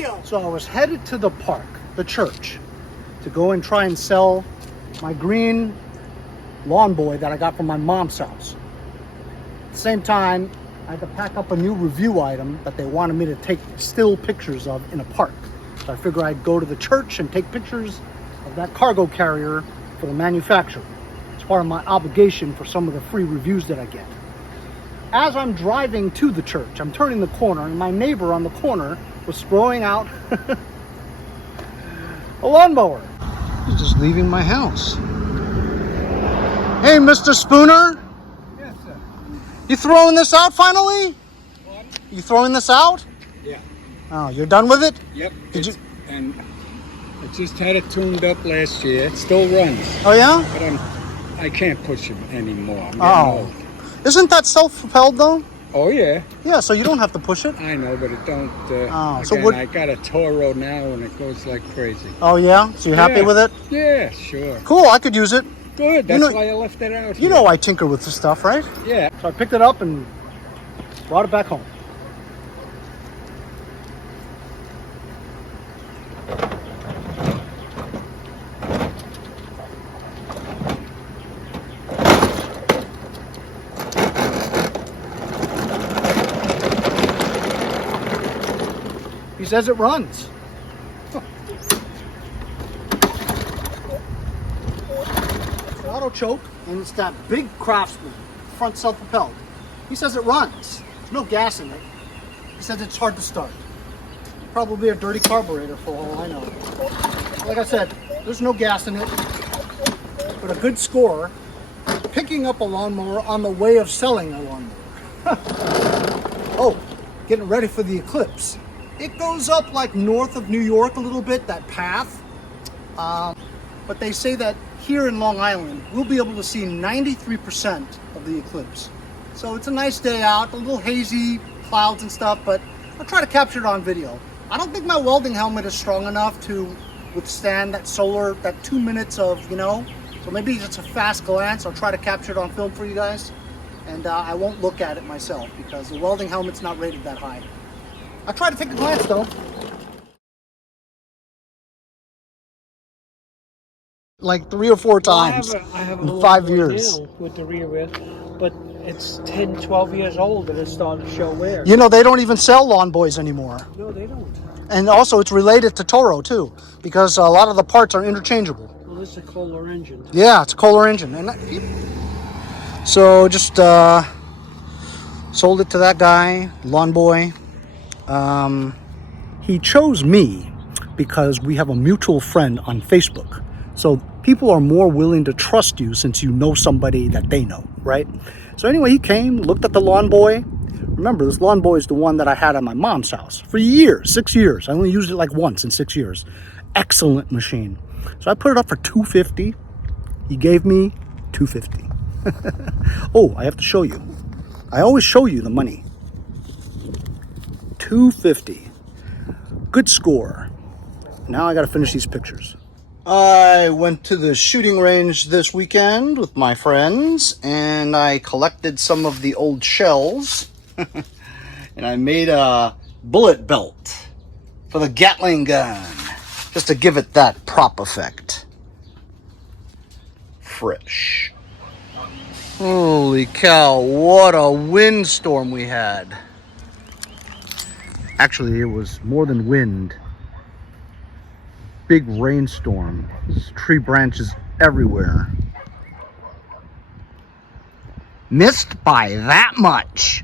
video. So I was headed to the park, the church, to go and try and sell my green lawn boy that I got from my mom's house. At the same time, I had to pack up a new review item that they wanted me to take still pictures of in a park. So I figured I'd go to the church and take pictures of that cargo carrier for the manufacturer. It's part of my obligation for some of the free reviews that I get. As I'm driving to the church, I'm turning the corner, and my neighbor on the corner was throwing out a lawnmower. He's just leaving my house. Hey, Mr. Spooner. Yes, sir. You throwing this out finally? What? You throwing this out? Yeah. Oh, you're done with it? Yep. And I just had it tuned up last year. It still runs, Oh, yeah? but I can't push it anymore. I'm getting Oh. old. Isn't that self-propelled, though? Oh yeah, Yeah, so you don't have to push it. I know, but it don't. Oh, so again, what- I got a Toro now, and it goes like crazy. Oh, yeah? So you're happy Yeah. with it? Yeah, sure. Cool, I could use it. Good. That's know- why I left it out. You know I tinker with the stuff, right? Yeah. So I picked it up and brought it back home. He says it runs. It's auto choke, and it's that big Craftsman, front self-propelled. He says it runs. There's no gas in it. He says it's hard to start. Probably a dirty carburetor for all I know. Like I said, there's no gas in it, but a good score. Picking up a lawnmower on the way of selling a lawnmower. Oh, getting ready for the eclipse. It goes up like north of New York a little bit, that path. But they say that here in Long Island, we'll be able to see 93% of the eclipse. So it's a nice day out, a little hazy, clouds and stuff, but I'll try to capture it on video. I don't think my welding helmet is strong enough to withstand that solar, that 2 minutes of, so maybe it's a fast glance. I'll try to capture it on film for you guys. And I won't look at it myself because the welding helmet's not rated that high. I'll try to take a glance though. Like 3 or 4 times I have a in little 5 one years. now with the rear wheel, but it's 10, 12 years old and it's starting to show wear. You know, they don't even sell lawn boys anymore. No, they don't. And also it's related to Toro too, because a lot of the parts are interchangeable. Well, this is a Kohler engine. Yeah, it's a Kohler engine. And so just sold it to that guy, lawn boy. He chose me because we have a mutual friend on Facebook. So people are more willing to trust you since you know somebody that they know, right? So anyway, he came, looked at the lawn boy. Remember, this lawn boy is the one that I had at my mom's house for years, 6 years. I only used it like once in 6 years. Excellent machine. So I put it up for $250. He gave me $250. Oh, I have to show you. I always show you the money. $250. Good score. Now I got to finish these pictures. I went to the shooting range this weekend with my friends, and I collected some of the old shells. And I made a bullet belt for the Gatling gun, just to give it that prop effect. Fresh. Holy cow, what a windstorm we had. Actually, it was more than wind. Big rainstorm. There's tree branches everywhere. Missed by that much.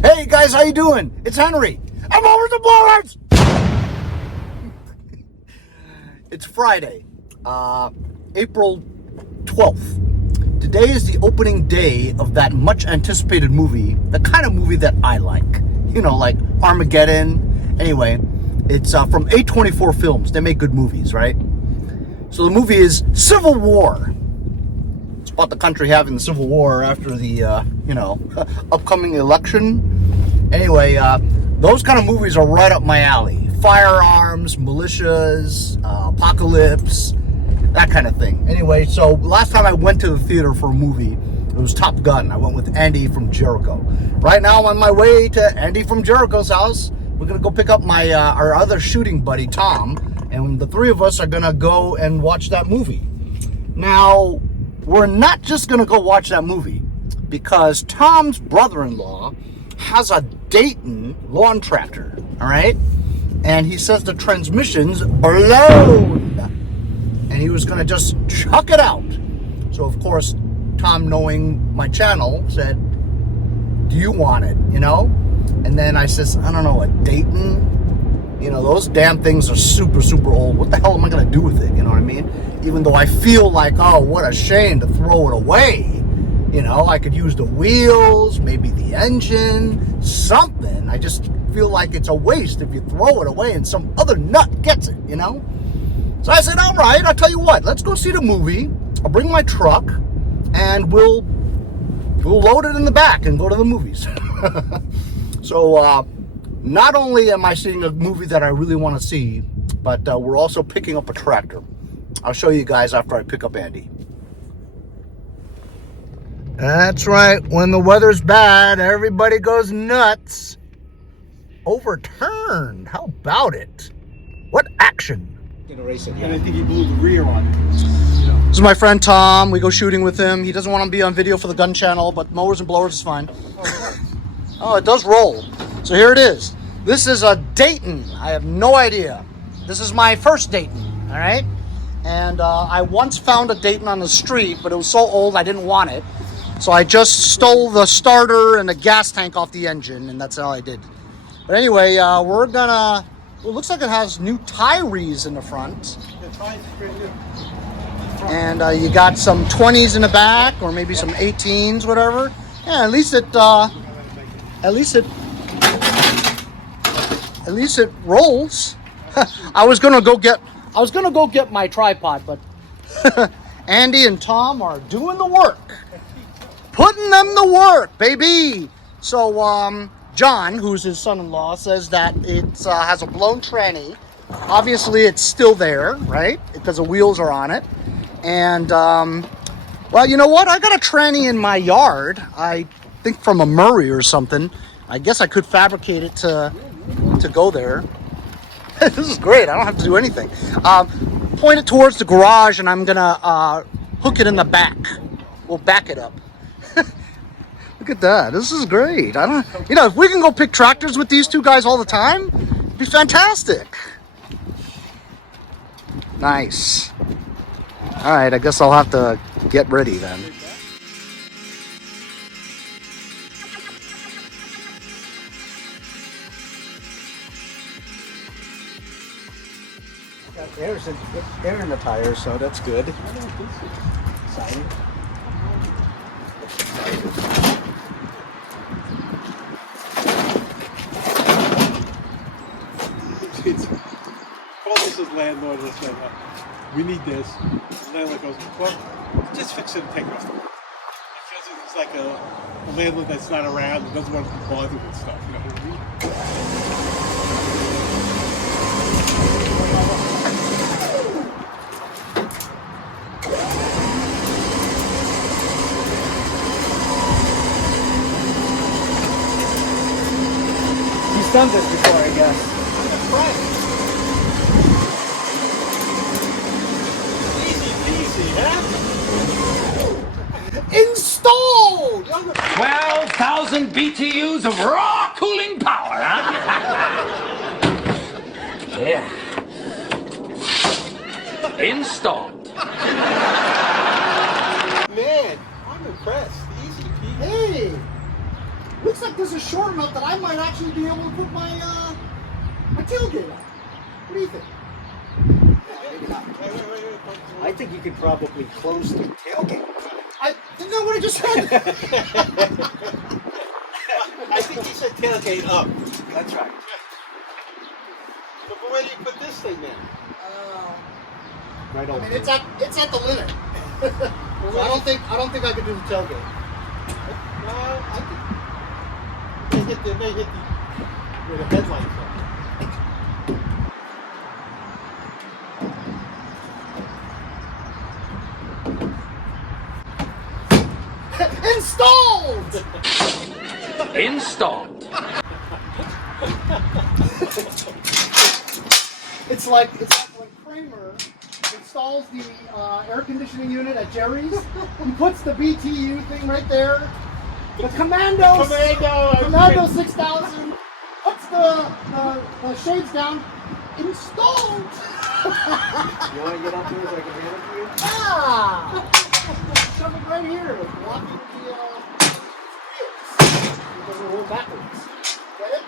Hey guys, how you doing? It's Henry. I'm over the blowers. It's Friday, April 12th. Today is the opening day of that much anticipated movie, the kind of movie that I like. You know, like Armageddon. Anyway, it's from A24 Films. They make good movies, right? So the movie is Civil War. It's about the country having the Civil War after the, upcoming election. Anyway, those kind of movies are right up my alley. Firearms, militias, apocalypse, that kind of thing. Anyway, so last time I went to the theater for a movie, it It was Top Gun. I went with Andy from Jericho. Right now I'm on my way to Andy from Jericho's house. We're gonna go pick up my our other shooting buddy, Tom, and the three of us are gonna go and watch that movie. Now, we're not just gonna go watch that movie because Tom's brother-in-law has a Dayton Lawntractor, all right? And he says the transmission's blown. And he was gonna just chuck it out. So of course, Tom, knowing my channel, said, do you want it, you know? And then I says, I don't know, a Dayton? You know, those damn things are super, super old. What the hell am I gonna do with it, you know what I mean? Even though I feel like, oh, what a shame to throw it away. You know, I could use the wheels, maybe the engine, something. I just feel like it's a waste if you throw it away and some other nut gets it, you know? So I said, all right, I'll tell you what, let's go see the movie. I'll bring my truck and we'll load it in the back and go to the movies. So not only am I seeing a movie that I really want to see, but we're also picking up a tractor. I'll show you guys after I pick up Andy. That's right. When the weather's bad, everybody goes nuts. Overturned. How about it? What action? And I think he blew the rear on it. This is my friend Tom. We go shooting with him. He doesn't want to be on video for the gun channel, but mowers and blowers is fine. Oh, it does roll. So here it is. This is a Dayton. I have no idea. This is my first Dayton, all right? And I once found a Dayton on the street, but it was so old I didn't want it. So I just stole the starter and the gas tank off the engine, and that's all I did. But anyway, we're gonna, well, it looks like it has new tires in the front. And you got some 20s in the back, or maybe some 18s, whatever. Yeah, at least it rolls. I was gonna go get my tripod, but Andy and Tom are doing the work. Putting them to work, baby. So, John, who's his son-in-law, says that it has a blown tranny. Obviously, it's still there, right? Because the wheels are on it. And, well, you know what? I got a tranny in my yard. I think from a Murray or something. I guess I could fabricate it to go there. This is great. I don't have to do anything. Point it towards the garage, and I'm going to hook it in the back. We'll back it up. Look at that. This is great. You know, if we can go pick tractors with these two guys all the time, it'd be fantastic. Nice. All right, I guess I'll have to get ready then. Air in the tires, so that's good. Exciting. Call this his landlord and said, we need this. The landlord goes, well, just fix it and take it off the road. Because it's like a landlord that's not around and doesn't want to be bothered with stuff, you know what I mean? He's done this before, I guess. Installed! 12,000 BTUs of raw cooling power, huh? Yeah. Installed. Man, I'm impressed. Easy peasy. Hey! Looks like this is short enough that I might actually be able to put my my tailgate on. What do you think? Maybe not. I think you could probably close the tailgate. Isn't that what I just said? I think he said tailgate up. That's right. But where do you put this thing then? Right I over mean, there. it's at the limit. So I don't think I could do the tailgate. Well, I think they hit the where the headlights are. Installed! Installed. It's like when Kramer installs the air conditioning unit at Jerry's. He puts the BTU thing right there. The Commando 6000 puts the shades down. Installed. You want to get up here so I can hand it to you? Ah! Shove it right here. Blocking the wheels. It doesn't roll backwards. Get it?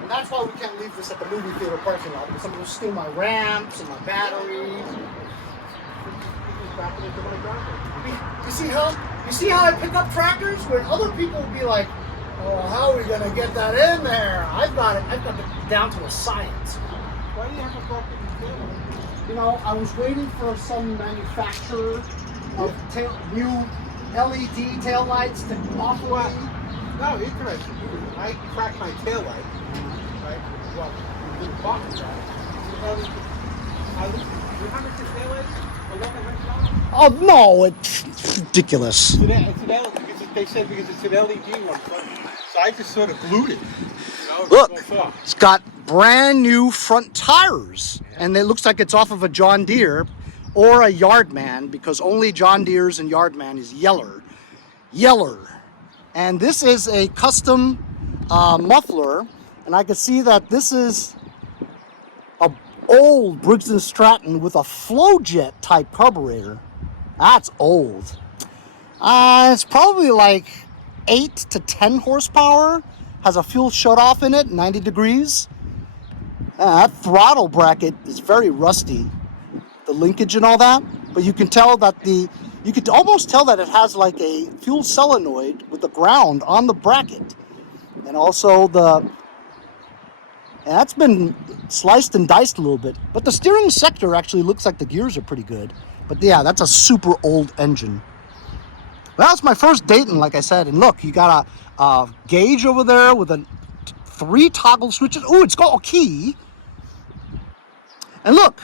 And that's why we can't leave this at the movie theater parking lot, because someone will steal my ramps and my batteries. You see how I pick up tractors when other people will be like, "Oh, how are we gonna get that in there?" I've got it down to a science. Why do you have a broken tail? You know, I was waiting for some manufacturer of new LED tail lights to offer me. No, interesting. I cracked my tail light. Right? Well, you didn't talk to that. How much your tail light? $1,100? Oh no, it's ridiculous. It's an LED, they said because it's an LED one. So I just sort of glued it. You know, Look, it goes off. it's got brand new front tires, and it looks like it's off of a John Deere or a Yardman, because only John Deere's and Yardman is yeller. And this is a custom muffler, and I can see that this is a old Briggs & Stratton with a Flowjet type carburetor. That's old. It's probably like 8 to 10 horsepower. Has a fuel shutoff in it, 90 degrees. That throttle bracket is very rusty. The linkage and all that. But you can tell that you could almost tell that it has like a fuel solenoid with the ground on the bracket. And also that's been sliced and diced a little bit. But the steering sector actually looks like the gears are pretty good. But yeah, that's a super old engine. Well, it's my first Dayton, like I said. And look, you got a gauge over there with 3 toggle switches. Oh, it's got a key. And look,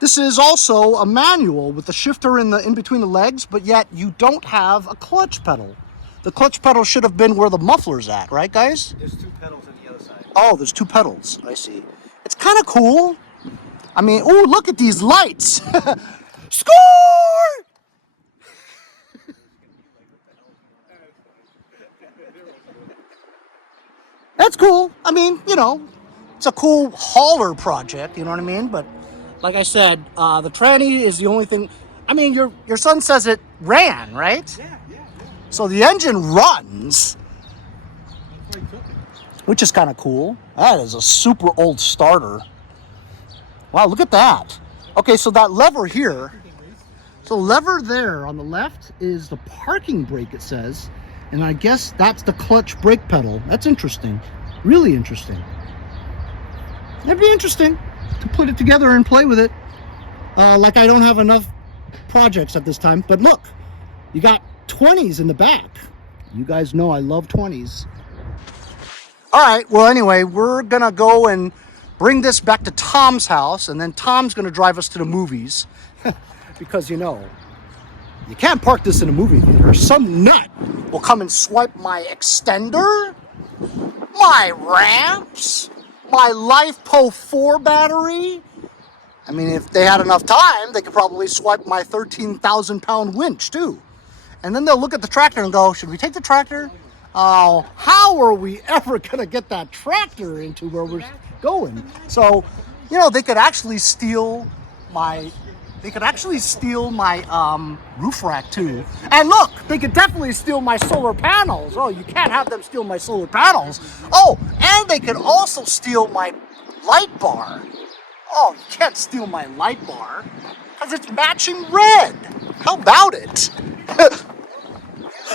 this is also a manual with the shifter in between the legs, but yet you don't have a clutch pedal. The clutch pedal should have been where the muffler's at, right, guys? There's 2 pedals on the other side. Oh, there's 2 pedals. I see. It's kind of cool. I mean, oh, look at these lights. Score! That's cool. I mean, you know, it's a cool hauler project, you know what I mean? But like I said, the tranny is the only thing. I mean, your son says it ran, right? Yeah. So the engine runs, That's why he took it. which is kind of cool. That is a super old starter. Wow, look at that. Okay, so that lever here, so lever there on the left is the parking brake, it says. And I guess that's the clutch brake pedal. That's interesting. Really interesting. That'd be interesting to put it together and play with it. Like I don't have enough projects at this time. But look, you got 20s in the back. You guys know I love 20s. All right, well, anyway, we're going to go and bring this back to Tom's house. And then Tom's going to drive us to the movies. Because, you know, you can't park this in a movie theater. Some nut will come and swipe my extender, my ramps, my LifePo 4 battery. I mean, if they had enough time, they could probably swipe my 13,000-pound winch, too. And then they'll look at the tractor and go, should we take the tractor? Oh, how are we ever going to get that tractor into where we're going? So, you know, they could actually steal my roof rack too. And look, they could definitely steal my solar panels. Oh, you can't have them steal my solar panels. Oh, and they could also steal my light bar. Oh, you can't steal my light bar because it's matching red. How about it?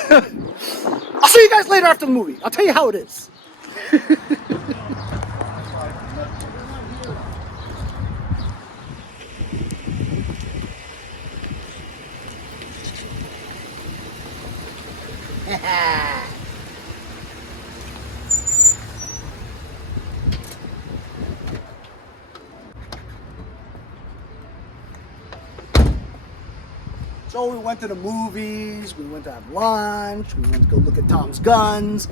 I'll see you guys later after the movie. I'll tell you how it is. So we went to the movies, we went to have lunch, we went to go look at Tom's guns.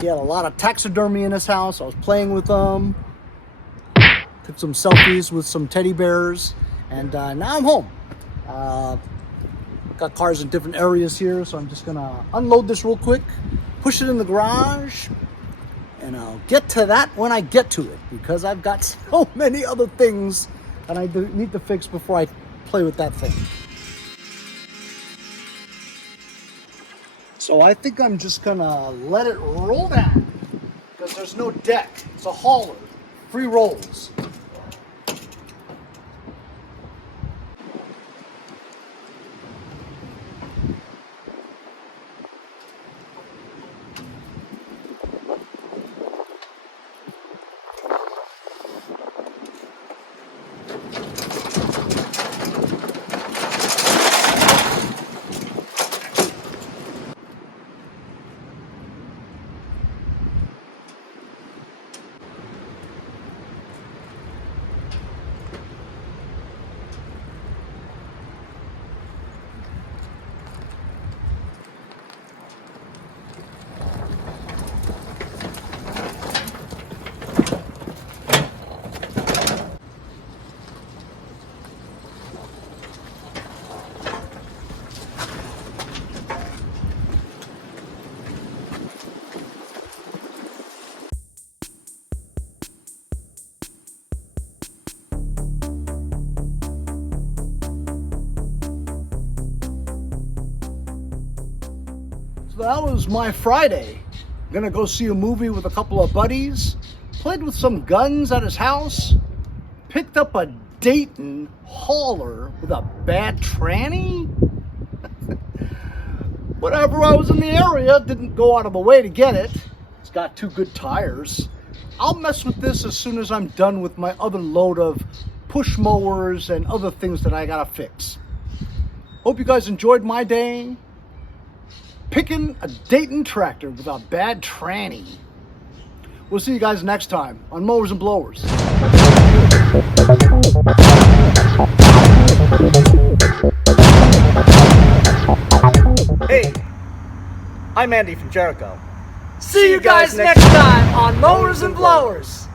He had a lot of taxidermy in his house. I was playing with them. Took some selfies with some teddy bears. And now I'm home. Got cars in different areas here, so I'm just gonna unload this real quick, push it in the garage, and I'll get to that when I get to it, because I've got so many other things that I need to fix before I play with that thing. So I think I'm just gonna let it roll down, because there's no deck. It's a hauler, free rolls. So that was my Friday. Gonna go see a movie with a couple of buddies, played with some guns at his house, picked up a Dayton hauler with a bad tranny. Whatever, I was in the area, didn't go out of the way to get it. It's got 2 good tires. I'll mess with this as soon as I'm done with my other load of push mowers and other things that I gotta fix. Hope you guys enjoyed my day picking a Dayton tractor with a bad tranny. We'll see you guys next time on Mowers and Blowers. Hey, I'm Andy from Jericho. See you guys next time on Mowers and Blowers.